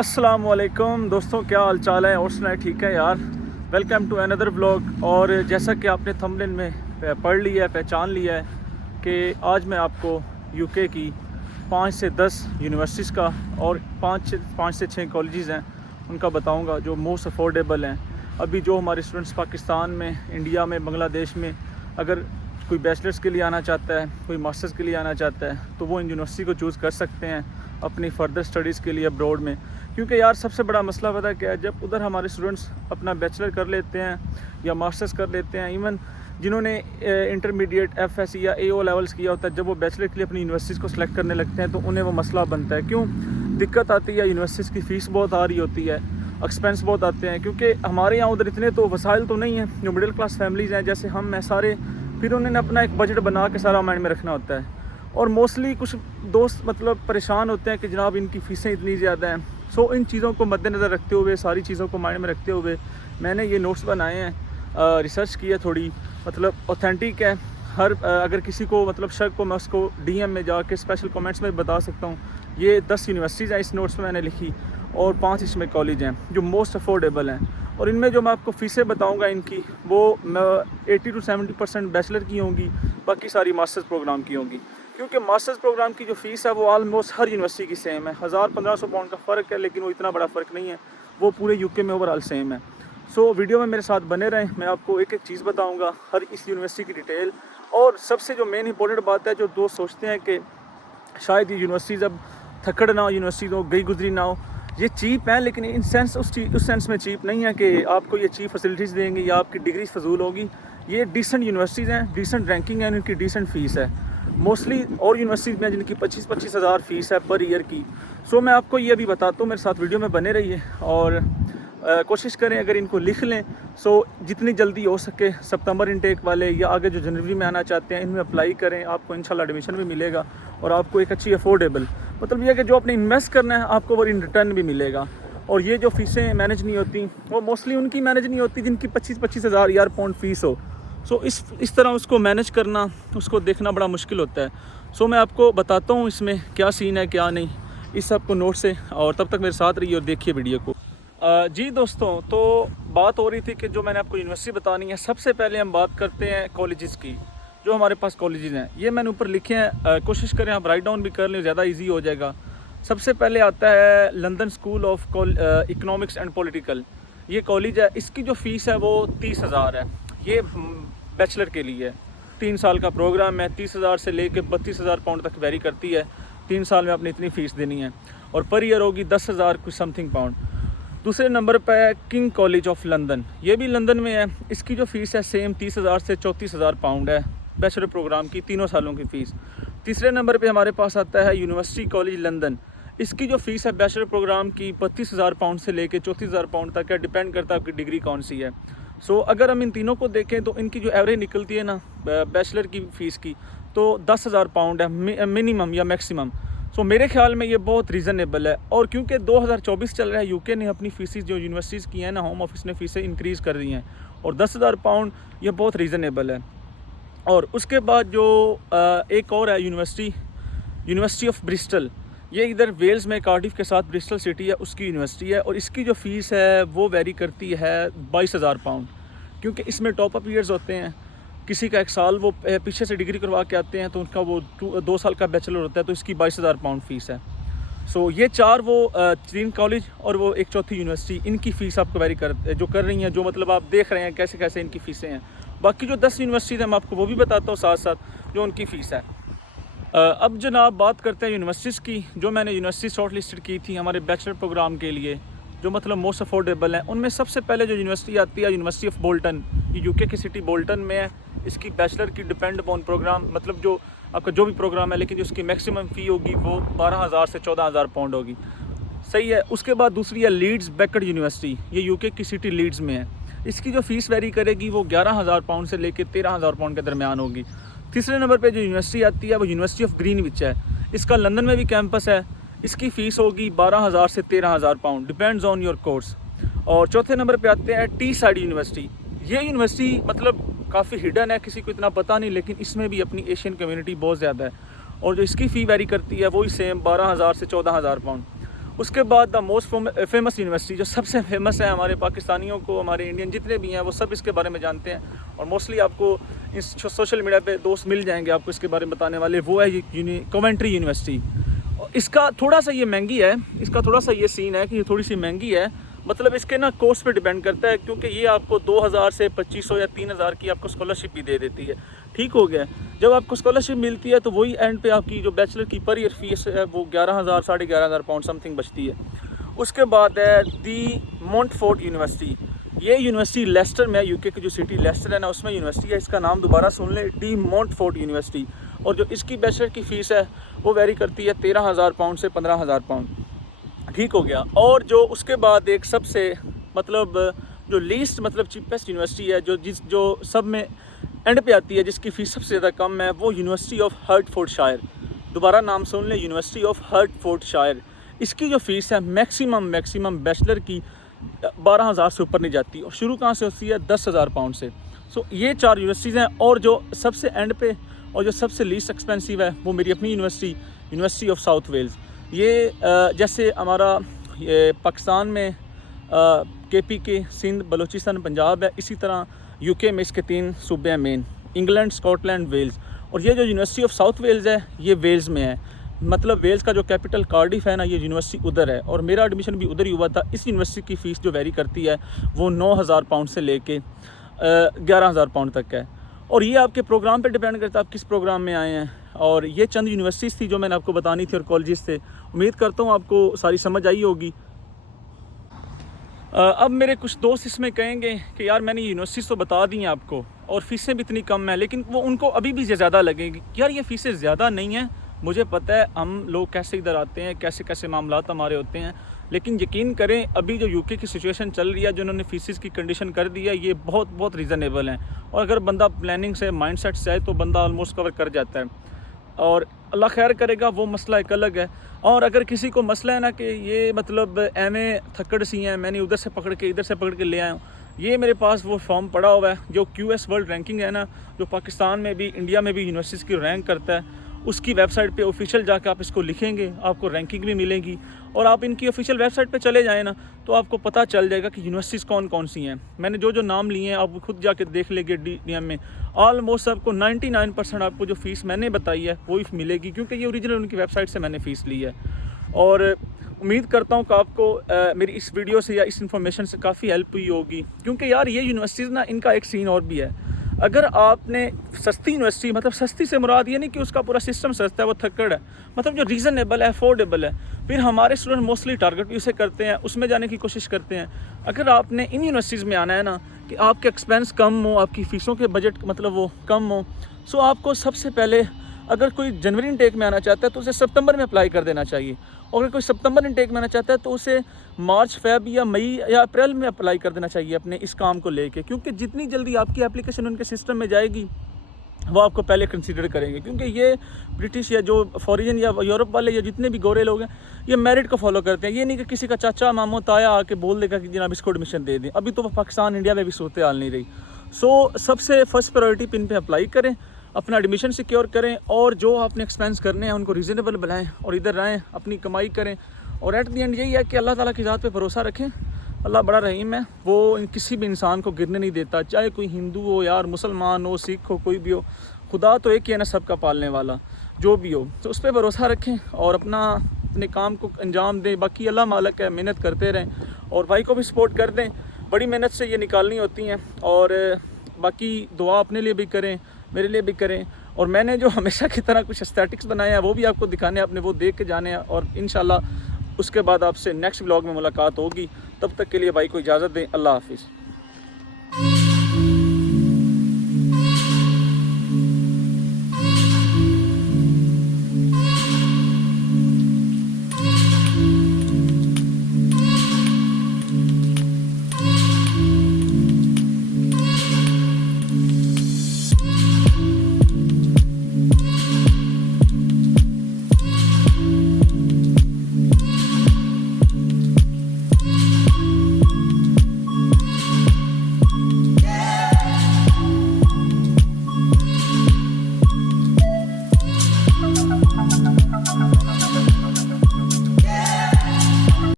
अस्सलाम वालेकुम दोस्तों, क्या हाल चाल है? और सुनाए ठीक है यार। Welcome to another vlog. और जैसा कि आपने थंबनेल में पढ़ लिया है, पहचान लिया है कि आज मैं आपको यूके की 5 से 10 यूनिवर्सिटीज़ का और 5 से 6 कॉलेजेस हैं उनका बताऊंगा जो मोस्ट अफोर्डेबल हैं। अभी जो हमारे स्टूडेंट्स पाकिस्तान में, इंडिया में, बांग्लादेश में अगर कोई बैचलर्स के लिए आना चाहता है, कोई मास्टर्स के लिए आना चाहता है, तो वो इन यूनिवर्सिटी को चूज़ कर सकते हैं अपनी फ़र्दर स्टडीज़ के लिए अब्रॉड में। क्योंकि यार सबसे बड़ा मसला पता क्या है, जब उधर हमारे स्टूडेंट्स अपना बैचलर कर लेते हैं या मास्टर्स कर लेते हैं, इवन जिन्होंने इंटरमीडिएट एफएससी या एओ लेवल्स किया होता है, जब वो बैचलर के लिए अपनी यूनिवर्सिटीज़ को सिलेक्ट करने लगते हैं तो उन्हें वो मसला बनता है। क्यों दिक्कत आती है? यूनिवर्सिटीज़ की फ़ीस बहुत आ रही होती है, एक्सपेंस बहुत आते हैं। क्योंकि हमारे यहाँ उधर इतने तो वसाइल तो नहीं हैं। जो मिडिल क्लास फैमिलीज़ हैं जैसे हम हैं सारे, फिर उन्होंने अपना एक बजट बना के सारा माइंड में रखना होता है। और मोस्टली कुछ दोस्त मतलब परेशान होते हैं कि जनाब इनकी फ़ीसें इतनी ज़्यादा हैं। सो इन चीज़ों को मद्देनज़र रखते हुए, सारी चीज़ों को माइंड में रखते हुए मैंने ये नोट्स बनाए हैं, रिसर्च की है थोड़ी, मतलब ऑथेंटिक है। हर अगर किसी को मतलब शक को, मैं उसको डीएम में जाके स्पेशल कमेंट्स में बता सकता हूँ। ये 10 यूनिवर्सिटीज़ हैं इस नोट्स में मैंने लिखी, और 5 इसमें कॉलेज हैं जो मोस्ट अफोर्डेबल हैं। और इनमें जो मैं आपको फ़ीसें बताऊंगा इनकी, वो 80 to 70% बैचलर की होंगी, बाकी सारी मास्टर्स प्रोग्राम की होंगी। क्योंकि मास्टर्स प्रोग्राम की जो फ़ीस है वो आलमोस्ट हर यूनिवर्सिटी की सेम है। 1000-1500 पाउंड का फ़र्क है, लेकिन वो इतना बड़ा फ़र्क नहीं है, वो पूरे यूके में ओवरऑल सेम है। सो वीडियो में मेरे साथ बने रहें, मैं आपको एक एक चीज़ बताऊँगा, हर इस यूनिवर्सिटी की डिटेल। और सबसे जो मेन इंपॉर्टेंट बात है, जो दोस्त सोचते हैं कि शायद ये यूनिवर्सिटीज़ अब थकड़ ना हो, यूनिवर्सिटी हो गई गुजरी ना हो, ये चीप है, लेकिन इन सेंस उस सेंस में चीप नहीं है कि आपको ये चीप फैसिलिटीज़ देंगे या आपकी डिग्री फजूल होगी। ये डिसेंट यूनिवर्सिटीज़ हैं, डिसेंट रैंकिंग है, उनकी डिसेंट फ़ीस है। मोस्टली और यूनिवर्सिटीज़ में जिनकी 25-25 हज़ार फ़ीस है पर ईयर की। सो मैं आपको ये भी बताता हूँ, मेरे साथ वीडियो में बने रहिए और कोशिश करें अगर इनको लिख लें। सो जितनी जल्दी हो सके सितंबर इनटेक वाले या आगे जो जनवरी में आना चाहते हैं, इनमें अप्लाई करें, आपको इंशाल्लाह एडमिशन भी मिलेगा और आपको एक अच्छी अफोर्डेबल, मतलब ये कि जो आपने इन्वेस्ट करना है आपको वो इन रिटर्न भी मिलेगा। और ये जो फ़ीसें मैनेज नहीं होती, वो मोस्टली उनकी मैनेज नहीं होती जिनकी 25-25 हज़ार यार पाउंड फ़ीस हो। सो इस तरह उसको मैनेज करना, उसको देखना बड़ा मुश्किल होता है। सो मैं आपको बताता हूँ इसमें क्या सीन है क्या नहीं, इस सब को नोट से। और तब तक मेरे साथ रहिए और देखिए वीडियो को। जी दोस्तों, तो बात हो रही थी कि जो मैंने आपको यूनिवर्सिटी बतानी है, सबसे पहले हम बात करते हैं कॉलेजेस की। जो हमारे पास कॉलेजेस हैं ये मैंने ऊपर लिखे हैं, कोशिश करें आप राइट डाउन भी कर लें, ज़्यादा इजी हो जाएगा। सबसे पहले आता है London school of economics and political. ये कॉलेज है, इसकी जो फ़ीस है वो 30 हज़ार है। ये बैचलर के लिए है, 3 साल का प्रोग्राम है। 30 हज़ार से लेकर 32 हज़ार पाउंड तक वेरी करती है। 3 साल में आपने इतनी फ़ीस देनी है, और पर ईयर होगी 10 हज़ार कुछ समथिंग पाउंड। दूसरे नंबर पर है किंग कॉलेज ऑफ लंदन, ये भी लंदन में है। इसकी जो फ़ीस है सेम 30 हज़ार से 34 हज़ार पाउंड है, बैचलर प्रोग्राम की, तीनों सालों की फ़ीस। तीसरे नंबर पे हमारे पास आता है यूनिवर्सिटी कॉलेज लंदन। इसकी जो फ़ीस है बैचलर प्रोग्राम की 32 हज़ार पाउंड से लेकर 34 हज़ार पाउंड तक है, डिपेंड करता है आपकी डिग्री कौन सी है। सो अगर हम इन तीनों को देखें तो इनकी जो एवरेज निकलती है ना बैचलर की फ़ीस की, तो 10 हज़ार पाउंड है मिनिमम या मैक्सिमम। सो मेरे ख्याल में ये बहुत रीज़नेबल है। और क्योंकि 2024 चल रहा है, यूके ने अपनी फ़ीसें जो यूनिवर्सिटीज़ की हैं ना, होम ऑफिस ने फ़ीसें इंक्रीज़ कर दी हैं, और 10 हज़ार पाउंड ये बहुत रीज़नेबल है। और उसके बाद जो एक और है यूनिवर्सिटी ऑफ ब्रिस्टल। ये इधर वेल्स में कार्डिफ के साथ ब्रिस्टल सिटी है, उसकी यूनिवर्सिटी है। और इसकी जो फ़ीस है वो वेरी करती है 22 हज़ार पाउंड, क्योंकि इसमें टॉप अप ईयर्स होते हैं। किसी का 1 साल वो पीछे से डिग्री करवा के आते हैं तो उनका वो 2 साल का बैचलर होता है, तो इसकी 22 हज़ार पाउंड फ़ीस है। सो ये 4 वो 3 कॉलेज और वो एक चौथी यूनिवर्सिटी, इनकी फ़ीस आपको वेरी कर रही हैं, जो मतलब आप देख रहे हैं कैसे कैसे इनकी फ़ीसें हैं। बाकी जो 10 यूनिवर्सिटीज़ हैं मैं आपको वो भी बताता हूँ साथ साथ जो उनकी फ़ीस है। अब जनाब बात करते हैं यूनिवर्सिटीज़ की। जो मैंने यूनिवर्सिटी शॉर्ट लिस्टेड की थी हमारे बैचलर प्रोग्राम के लिए, जो मतलब मोस्ट अफोर्डेबल हैं, उनमें सबसे पहले जो यूनिवर्सिटी आती है यूनिवर्सिटी ऑफ बोल्टन। ये यूके की सिटी बोल्टन में है। इसकी बैचलर की डिपेंड अपॉन प्रोग्राम, मतलब जो आपका जो भी प्रोग्राम है, लेकिन जो उसकी मैक्सिमम फ़ी होगी वो 12 हज़ार से 14 हज़ार पाउंड होगी। सही है। उसके बाद दूसरी है लीड्स बेकेट यूनिवर्सिटी, ये यूके की सिटी लीड्स में है। इसकी जो फ़ीस वेरी करेगी वो 11 हज़ार पाउंड से लेकर 13 हज़ार पाउंड के दरमियान होगी। तीसरे नंबर पे जो यूनिवर्सिटी आती है वो यूनिवर्सिटी ऑफ ग्रीनविच है। इसका लंदन में भी कैंपस है। इसकी फ़ीस होगी 12 हज़ार से 13 हज़ार pound, depends on your course. और चौथे नंबर पे आते हैं टी साइड यूनिवर्सिटी। ये यूनिवर्सिटी मतलब काफ़ी हिडन है, किसी को इतना पता नहीं, लेकिन इसमें भी अपनी एशियन कम्युनिटी बहुत ज़्यादा है। और जो इसकी फ़ी वेरी करती है वही सेम 12 हज़ार से 14 हज़ार पाउंड। उसके बाद द मोस्ट फेमस यूनिवर्सिटी, जो सबसे फेमस है हमारे पाकिस्तानियों को, हमारे इंडियन जितने भी हैं वो सब इसके बारे में जानते हैं, और मोस्टली आपको इस सोशल मीडिया पे दोस्त मिल जाएंगे आपको इसके बारे में बताने वाले, वो है कोवेंट्री यूनिवर्सिटी। इसका थोड़ा सा ये महंगी है, इसका थोड़ा सा ये सीन है कि ये थोड़ी सी महंगी है, मतलब इसके ना कोर्स पे डिपेंड करता है, क्योंकि ये आपको 2000 से 2500 या 3000 की आपको स्कॉलरशिप भी दे देती है। ठीक हो गया, जब आपको स्कॉलरशिप मिलती है तो वही एंड पे आपकी जो बैचलर की पर ईयर फीस है वो 11,000 साढ़े 11,000 पाउंड समथिंग बचती है। उसके बाद है दी मॉन्टफोर्ट यूनिवर्सिटी। ये यूनिवर्सिटी लेस्टर में, यूके की जो सिटी लेस्टर है ना उसमें यूनिवर्सिटी है, इसका नाम दोबारा सुन ले, डी मॉन्टफोर्ट यूनिवर्सिटी। और जो इसकी बैचलर की फ़ीस है वो वेरी करती है 13,000 पाउंड से 15,000 पाउंड। ठीक हो गया। और जो उसके बाद एक सबसे मतलब जो लीस्ट मतलब चीपेस्ट यूनिवर्सिटी है, जो सब में एंड पे आती है, जिसकी फ़ीस सबसे ज़्यादा कम है, वो यूनिवर्सिटी ऑफ हर्टफोर्डशायर। दोबारा नाम सुन लें, यूनिवर्सिटी ऑफ हर्टफोर्डशायर। इसकी जो फ़ीस है मैक्सिमम बैचलर की 12,000 से ऊपर नहीं जाती, और शुरू कहाँ से होती है 10,000 पाउंड से। सो ये 4 यूनिवर्सिटीज़ हैं, और जो सबसे एंड पे और जो सबसे लीस्ट एक्सपेंसिव है वो मेरी अपनी यूनिवर्सिटी ऑफ साउथ वेल्स। ये जैसे हमारा ये पाकिस्तान में KPK, सिंध, बलूचिस्तान, पंजाब है, इसी तरह UK में इसके 3 सूबे हैं मेन, इंग्लैंड, स्कॉटलैंड, वेल्स। और ये जो यूनिवर्सिटी ऑफ साउथ वेल्स है ये वेल्स में है, मतलब वेल्स का जो कैपिटल कार्डिफ है ना, ये यूनिवर्सिटी उधर है, और मेरा एडमिशन भी उधर ही हुआ था। इस यूनिवर्सिटी की फ़ीस जो वेरी करती है वो 9,000 पाउंड से लेके 11,000 पाउंड तक है, और ये आपके प्रोग्राम पे डिपेंड करता है आप किस प्रोग्राम में आए हैं। और ये चंद यूनिवर्सिटीज़ थी जो मैंने आपको बतानी थी, और कॉलेजेस थे। उम्मीद करता हूँ आपको सारी समझ आई होगी। अब मेरे कुछ दोस्त इसमें कहेंगे कि यार मैंने यूनिवर्सिटीज़ तो बता दी हैं आपको, और फ़ीसें भी इतनी कम हैं, लेकिन वो उनको अभी भी ज़्यादा लगेगी। यार ये फ़ीसें ज़्यादा नहीं हैं, मुझे पता है हम लोग कैसे इधर आते हैं, कैसे कैसे मामलात हमारे होते हैं, लेकिन यकीन करें अभी जो UK की सिचुएशन चल रही है, जो उन्होंने फ़ीसेस की कंडीशन कर दी है, ये बहुत रीज़नेबल हैं, और अगर बंदा प्लानिंग से, माइंडसेट से आए तो बंदा ऑलमोस्ट कवर कर जाता है, और अल्लाह खैर करेगा, वो मसला एक अलग है। और अगर किसी को मसला है ना कि ये मतलब एमए थक्कड़ सी हैं, मैंने उधर से पकड़ के इधर से पकड़ के ले आया हूँ, ये मेरे पास वो फॉर्म पड़ा हुआ है जो QS वर्ल्ड रैंकिंग है ना, जो पाकिस्तान में भी, इंडिया में भी यूनिवर्सिटीज़ की रैंक करता है, उसकी वेबसाइट पे ऑफिशियल जाकर आप इसको लिखेंगे, आपको रैंकिंग भी मिलेगी। और आप इनकी ऑफिशियल वेबसाइट पे चले जाएँ ना, तो आपको पता चल जाएगा कि यूनिवर्सिटीज़ कौन कौन सी हैं। मैंने जो नाम लिए हैं आप खुद जाके देख लेंगे DM में, ऑलमोस्ट आपको 99% आपको जो फ़ीस मैंने बताई है वही मिलेगी, क्योंकि ये ओरिजिनल उनकी वेबसाइट से मैंने फ़ीस ली है। और उम्मीद करता हूँ कि आपको मेरी इस वीडियो से या इस इन्फॉर्मेशन से काफ़ी हेल्प हुई होगी, क्योंकि यार ये यूनिवर्सिटीज़ ना, इनका एक सीन और भी है। अगर आपने सस्ती यूनिवर्सिटी, मतलब सस्ती से मुराद ये नहीं कि उसका पूरा सिस्टम सस्ता है, वो थक्कड़ है, मतलब जो रीज़नेबल है, अफोर्डेबल है, फिर हमारे स्टूडेंट मोस्टली टारगेट भी उसे करते हैं, उसमें जाने की कोशिश करते हैं। अगर आपने इन यूनिवर्सिटीज़ में आना है ना, कि आपके एक्सपेंस कम हो, आपकी फ़ीसों के बजट मतलब वो कम हो, सो आपको सबसे पहले अगर कोई जनवरी इनटेक में आना चाहता है तो उसे सितंबर में अप्लाई कर देना चाहिए, और अगर कोई सितंबर इनटेक में आना चाहता है तो उसे मार्च, फेब या मई या अप्रैल में अप्लाई कर देना चाहिए अपने इस काम को लेके, क्योंकि जितनी जल्दी आपकी एप्लीकेशन उनके सिस्टम में जाएगी वो आपको पहले कंसीडर करेंगे। क्योंकि ये ब्रिटिश या जो फॉरेन या यूरोप वाले या जितने भी गोरे लोग हैं, ये मेरिट को फॉलो करते हैं। ये नहीं कि किसी का चाचा मामू ताया आके बोल देगा कि जनाब इसको एडमिशन दे दें। अभी तो पाकिस्तान, इंडिया में भी सूरत हाल नहीं रही। सो सबसे फर्स्ट प्रायोरिटी पिन पे अप्लाई करें, अपना एडमिशन सिक्योर करें, और जो आपने एक्सपेंस करने हैं उनको रीज़नेबल बनाएं, और इधर रहें, अपनी कमाई करें। और एट दी एंड यही है कि अल्लाह ताला की ज़ात पे भरोसा रखें। अल्लाह बड़ा रहीम है, वो किसी भी इंसान को गिरने नहीं देता, चाहे कोई हिंदू हो यार, मुसलमान हो, सिख हो, कोई भी हो। खुदा तो एक ही है ना, सबका पालने वाला, जो भी हो। तो उस पर भरोसा रखें और अपने काम को अंजाम दें। बाकी अल्लाह मालिक है, मेहनत करते रहें, और भाई को भी सपोर्ट कर दें। बड़ी मेहनत से ये निकालनी होती हैं, और बाकी दुआ अपने लिए भी करें, मेरे लिए भी करें। और मैंने जो हमेशा की तरह कुछ एस्थेटिक्स बनाए हैं वो भी आपको दिखाने हैं, आपने वो देख के जाने हैं। और इंशाल्लाह उसके बाद आपसे नेक्स्ट व्लॉग में मुलाकात होगी। तब तक के लिए भाई को इजाज़त दें। अल्लाह हाफिज़।